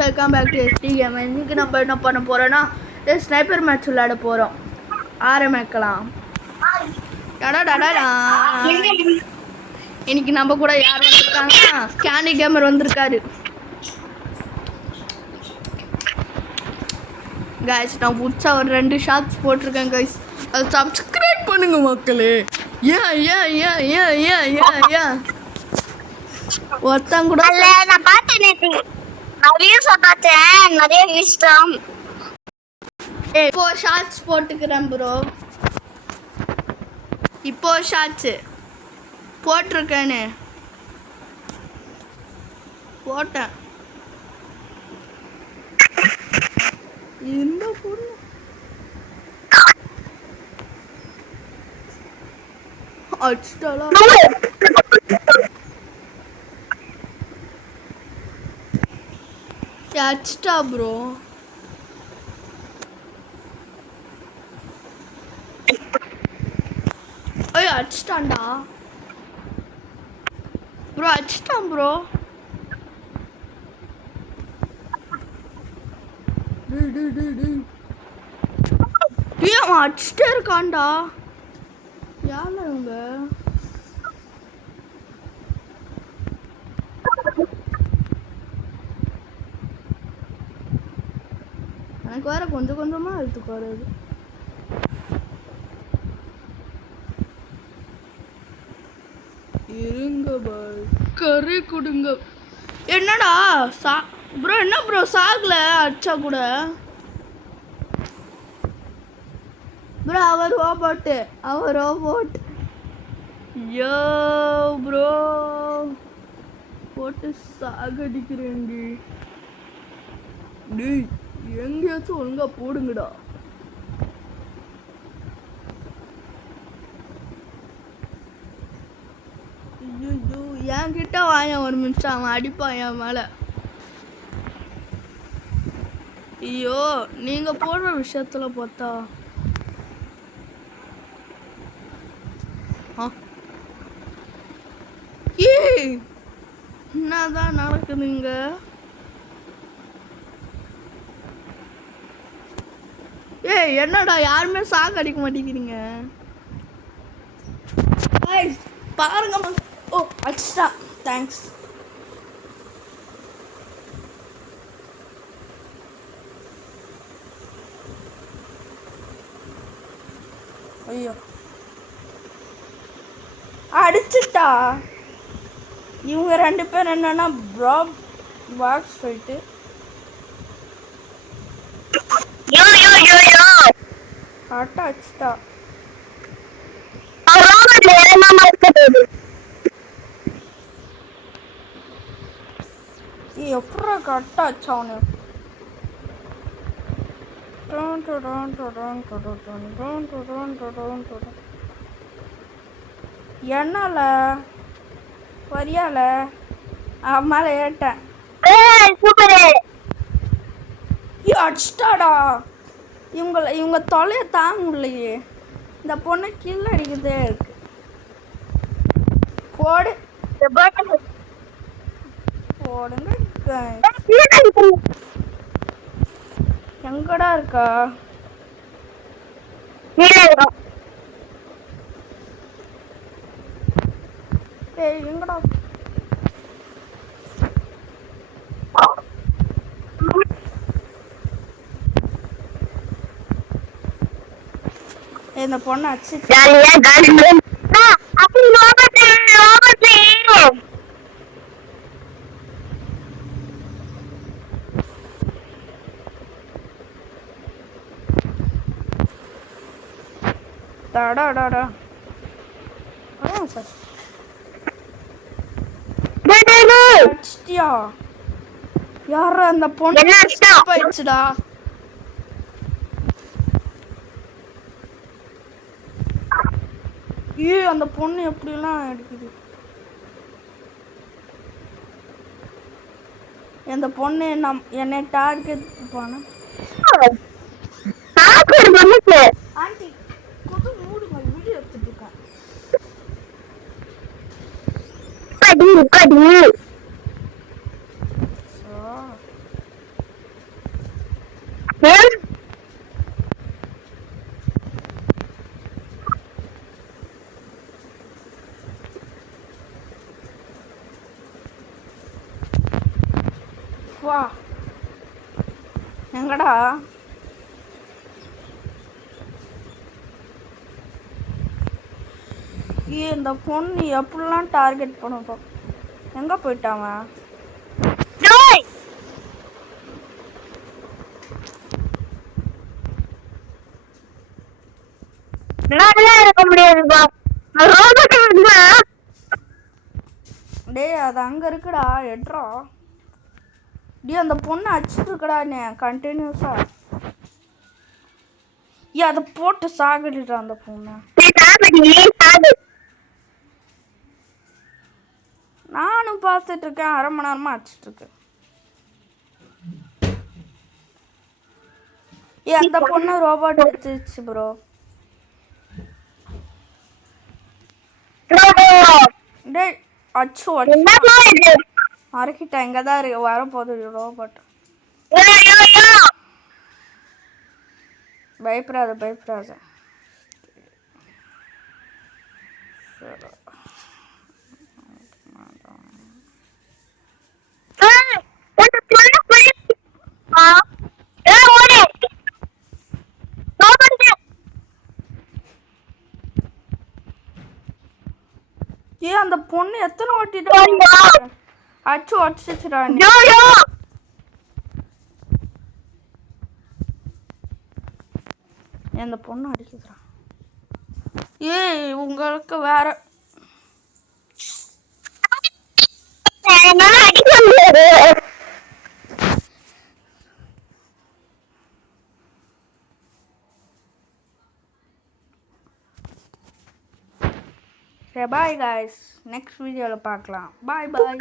Welcome back to ST game. இன்னைக்கு நம்ம என்ன பண்ண போறோம்னா ஸ்னைப்பர் மேட்ச் விளையாட போறோம். ஆரம்பிக்கலாம். இன்னைக்கு நம்ம கூட யார் வந்திருக்காங்கன்னா கேண்டி கேமர் வந்திருக்காரு. கைஸ் நான் புதுசா ஒரு 2 ஷார்ட்ஸ் போட்டிருக்கேன் கைஸ், அதை சப்ஸ்கிரைப் பண்ணுங்க மக்களே. ஒருத்தன் கூட நான் பார்த்தேன், நிறைய விஷயம். இப்போ ஷார்ட்ஸ் போட்டுக்கிறேன் ப்ரோ. இப்போ ஷார்ட்ஸ் போட்டிருக்கேன்னு போட்டேன். இந்த பொண்ணு அடிச்சிட்டாளா? அடிச்சிட்டா ப்ரோ. ஐயோ அடிச்சிட்டான்டா ப்ரோ, அடிச்சிட்டான் ப்ரோ. அவன் அடிச்சிட்டே இருக்கான்டா. யாரு இவங்க? எனக்கு வேற கொஞ்சம் கொஞ்சமா எடுத்துக்கு வருது. இருங்க பாய், கறி கொடுங்க. என்னடா ப்ரோ, என்ன ப்ரோ சாகல அடிச்சா கூட ப்ரோ? அவர் ரோபோட். யோ ப்ரோ போட்டு சாகடிக்கிறேங்க. டேய் எங்கேயாச்சும் ஒழுங்கா போடுங்கடா. ஐயோ என்கிட்ட வாங்க ஒரு நிமிஷம், அவன் அடிப்பான் என் மேல. ஐயோ நீங்க போடுற விஷயத்துல பார்த்தா என்னதான் நடக்குதுங்க? ஏய் என்னடா யாருமே சாக அடிக்க மாட்டேங்கிறீங்க பாருங்க. ஓ அடிச்சிட்டா, தேங்க்ஸ். ஐயோ அடிச்சிட்டா. இவங்க 2 பேர் என்னன்னா பாக்ஸ் ஃபைட்டு. கரெக்டா அடிச்சிட்டா. எப்படா கரெக்டா அடிச்சா அவனு? என்னால வரியால மேல ஏட்டேன். அடிச்சிட்டாடா. இவங்க தொலைய தாங்க முடியலையே. இந்த பொண்ணு கீழே அடிக்கிறதே இருக்கு. போடுங்க. எங்கடா இருக்கா? ஏய் எங்கடா? இந்த பொண்ணு அச்சு டாடா சார். யார அந்த பொண்ணு போயிடுச்சுடா. அந்த பொண்ணு எப்படிலாம் அடிக்குது. அந்த பொண்ணு என்னை டார்கெட் பண்ண. ஆண்டி கொஞ்சம் மூடுங்க, வீடியோ எடுத்துட்டு இருக்கேன். வா எங்கடா இந்த பொண்ணு எப்படிலாம் டார்கெட் பண்ணுவோம். எங்கே போயிட்டாங்க? டேய் நல்லா இருக்க முடியாதுப்பா. ரோபோட் இருந்தா டேய் அது அங்கே இருக்குடா எட்ரா. டே அந்த பொண்ணு அடிச்சுட்டு இருக்கடா என்ன கண்டினியூஸாக. அதை போட்டு சாகடிடா அந்த பொண்ணு. நானும் பார்த்துட்டு இருக்கேன், அரை மணி நேரமாக அடிச்சிட்டு இருக்கேன். அந்த பொண்ணு ரோபோட் வச்சிருச்சு ப்ரோ. டேய் அச்சு அரைக்கிட்டேன். இங்கே தான் இருக்கு, வரப்போகுது ரோபோட். பயப்படாத பயப்படாத. அந்த பொண்ணு எத்தனை வாட்டிட்டு அச்சு உடச்சிச்சுடா. அந்த பொண்ணு அடிக்குதுடா. உங்களுக்கு வேற பாய் காய்ஸ், நெக்ஸ்ட் வீடியோவில் பார்க்கலாம். பாய் பாய்.